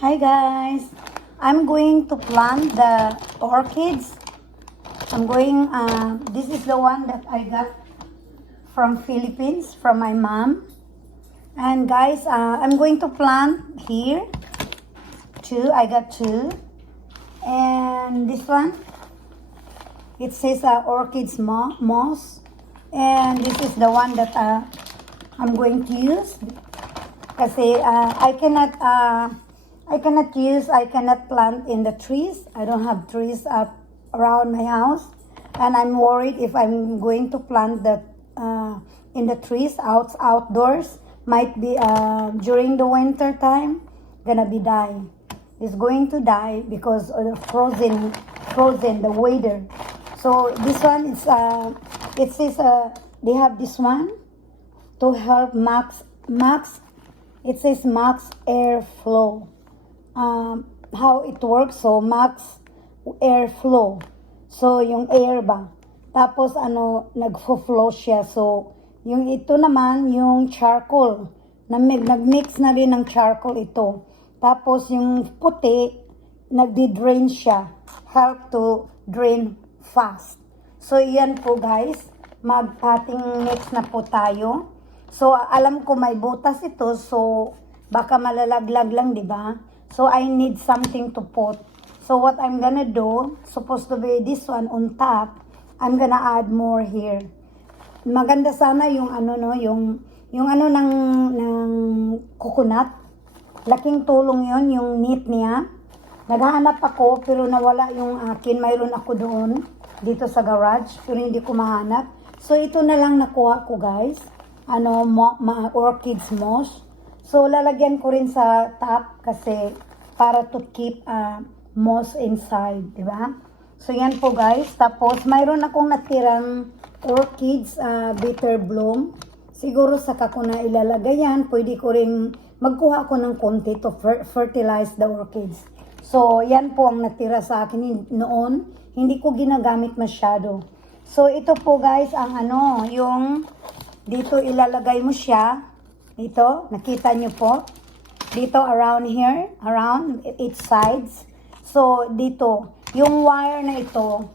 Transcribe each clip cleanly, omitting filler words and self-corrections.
Hi guys, I'm going to plant the orchids. This is the one that I got from Philippines from my mom. And guys, I'm going to plant here I got two. And this one, it says orchids moss. And this is the one that I'm going to use. Kasi I cannot plant in the trees. I don't have trees up around my house, and I'm worried if I'm going to plant in the trees outdoors. Might be during the winter time, gonna be die. It's going to die because of the frozen the weather. So this one is it says they have this one to help max. It says max airflow. How it works, so max airflow. So yung air ba, tapos nagfo-flow siya. So yung ito naman yung charcoal, nagmix na rin ng charcoal ito. Tapos yung puti, nagdi-drain siya, help to drain fast. So yan po guys, mag-potting mix na po tayo. So alam ko may butas ito, so baka malalaglag lang, di ba? So I need something to put. So what I'm gonna do, supposed to be this one on top, I'm gonna add more here. Maganda sana yung yung ng coconut. Laking tulong yon yung neat niya. Naghahanap ako pero nawala yung akin. Mayroon ako doon dito sa garage pero hindi ko mahanap. So ito na lang nakuha ko guys. Orchids moss. So, lalagyan ko rin sa top kasi para to keep moss inside, di ba? So, yan po guys. Tapos, mayroon akong natirang orchids, bitter bloom. Siguro saka ko na ilalagay yan. Pwede ko rin magkuha ako ng konti to fertilize the orchids. So, yan po ang natira sa akin noon. Hindi ko ginagamit masyado. So, ito po guys, ang yung dito ilalagay mo siya. Dito, nakita nyo po. Dito around here, around each sides. So, dito, yung wire na ito,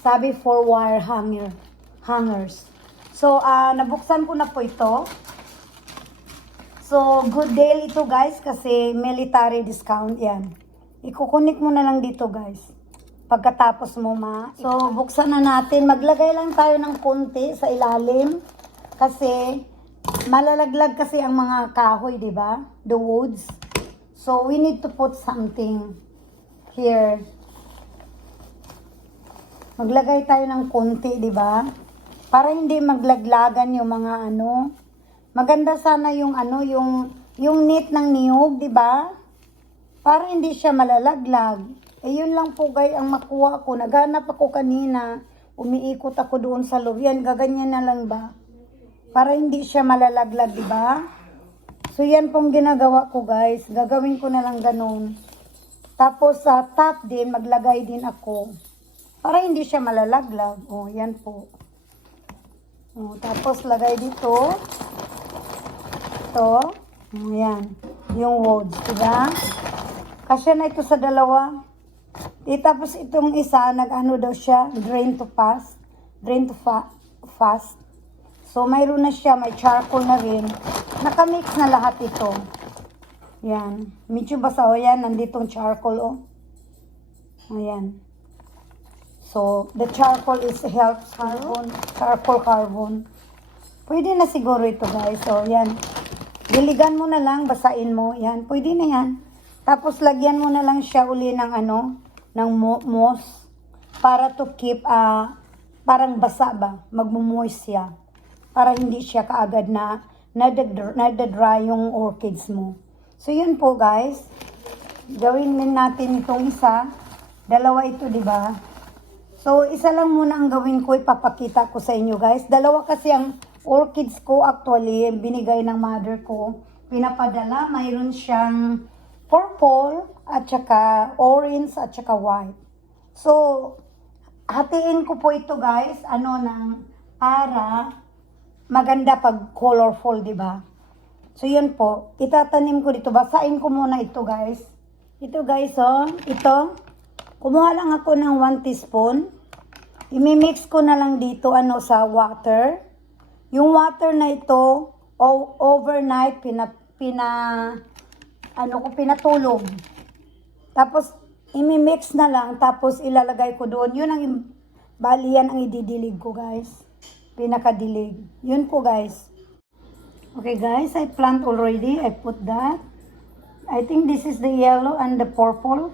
sabi for wire hangers. So, nabuksan ko na po ito. So, good deal ito guys kasi military discount yan. Ikukunik mo na lang dito guys. Pagkatapos mo So, buksan na natin. Maglagay lang tayo ng konti sa ilalim. Kasi, malalaglag kasi ang mga kahoy, di ba? The woods. So, we need to put something here. Maglagay tayo ng konti, di ba? Para hindi maglaglagan yung mga Maganda sana yung yung neat ng niyog, di ba? Para hindi siya malalaglag. Yun lang po guys ang makuha ko. Naghanap ako kanina. Umiikot ako doon sa loob. Yan, gaganyan na lang ba? Para hindi siya malalaglag, di ba? So, yan pong ginagawa ko, guys. Gagawin ko na lang ganun. Tapos, sa top din, maglagay din ako. Para hindi siya malalaglag. O, yan po. O, tapos, lagay dito. Ito. O, yan. Yung wood, di ba? Kasya na ito sa dalawa. Tapos, itong isa, daw siya, drain to fast. So, mayroon na siya, may charcoal na rin. Nakamix na lahat ito. Yan. Medyo basa o yan, nanditong charcoal o. Ayan. So, the charcoal helps carbon. Pwede na siguro ito guys. So, yan. Diligan mo na lang, basain mo. Yan, pwede na yan. Tapos, lagyan mo na lang siya uli ng ng moss. Para to keep, parang basa ba? Magmumoist siya. Para hindi siya kaagad na nadadry yung orchids mo. So, yun po guys. Gawin din natin itong isa. Dalawa ito, di ba? So, isa lang muna ang gawin ko. Ipapakita ko sa inyo guys. Dalawa kasi ang orchids ko actually. Binigay ng mother ko. Pinapadala. Mayroon siyang purple at saka orange at saka white. So, hatiin ko po ito guys. Para maganda pag colorful, di ba? So, yun po. Itatanim ko dito. Basain ko muna ito, guys. Ito guys, oh. Ito. Kumuha lang ako ng 1 teaspoon. Imimix ko na lang dito sa water. Yung water na ito, overnight pinatulog. Tapos imimix na lang, tapos ilalagay ko doon. Yun ang bali yan ang ididilig ko, guys. Pinakadilig. Yun po, guys. Okay, guys, I plant already. I put that. I think this is the yellow and the purple.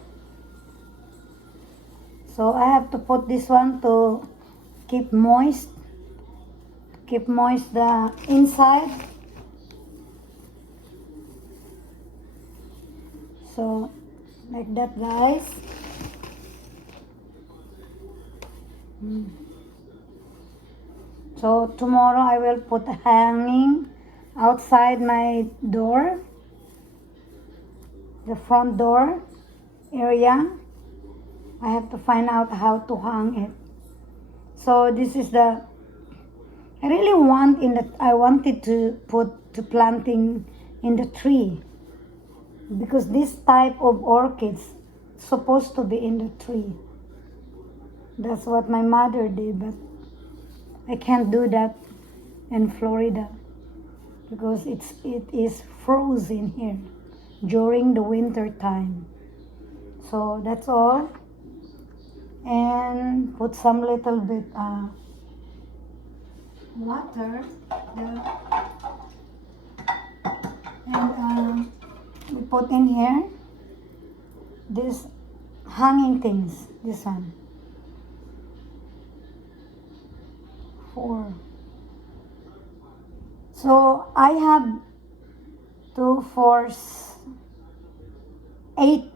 So I have to put this one to keep moist. Keep moist the inside. So like that, guys. So tomorrow I will put hanging outside my door. The front door area. I have to find out how to hang it. So this is I wanted to put the planting in the tree, because this type of orchids supposed to be in the tree. That's what my mother did, but I can't do that in Florida because it is frozen here during the winter time. So that's all. And put some little bit water and we put in here this hanging things, this one. 4. So I have 2, 4, 8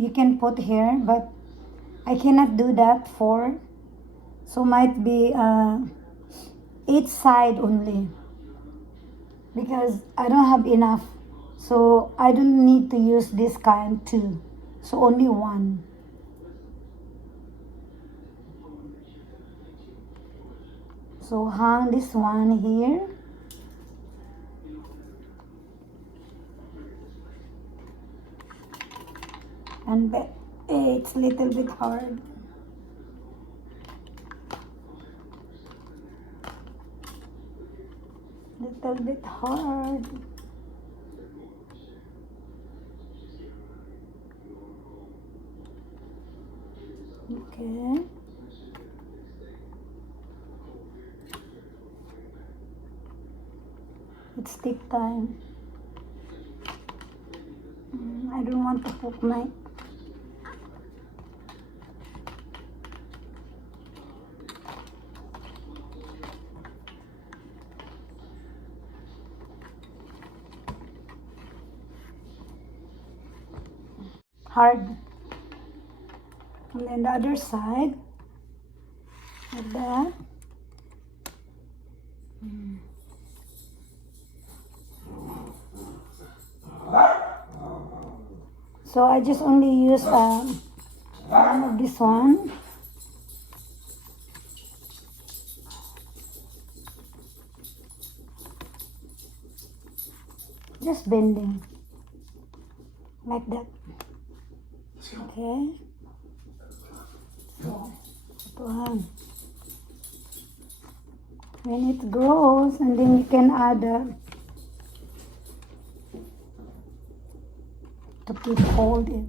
you can put here, but I cannot do that 4. So might be 8 side only, because I don't have enough. So I don't need to use this kind 2. So only 1. So hang this one here. And it's a little bit hard. Little bit hard. Okay. It's take time. I don't want to put my hard. And then the other side, like that. So I just only use one of this one. Just bending like that. Okay. So ito one. When it grows, and then you can add to keep hold it.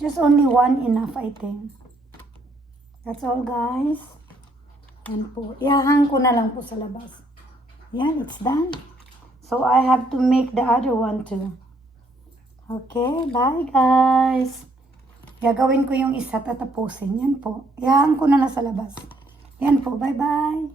Just only 1 enough, I think. That's all, guys. Yan po. Ihahang ko na lang po sa labas. Yan, it's done. So I have to make the other one too. Okay, bye guys. Gagawin ko yung isa, tatapusin. Yan po. Ihahang ko na lang sa labas. Yan po, bye-bye.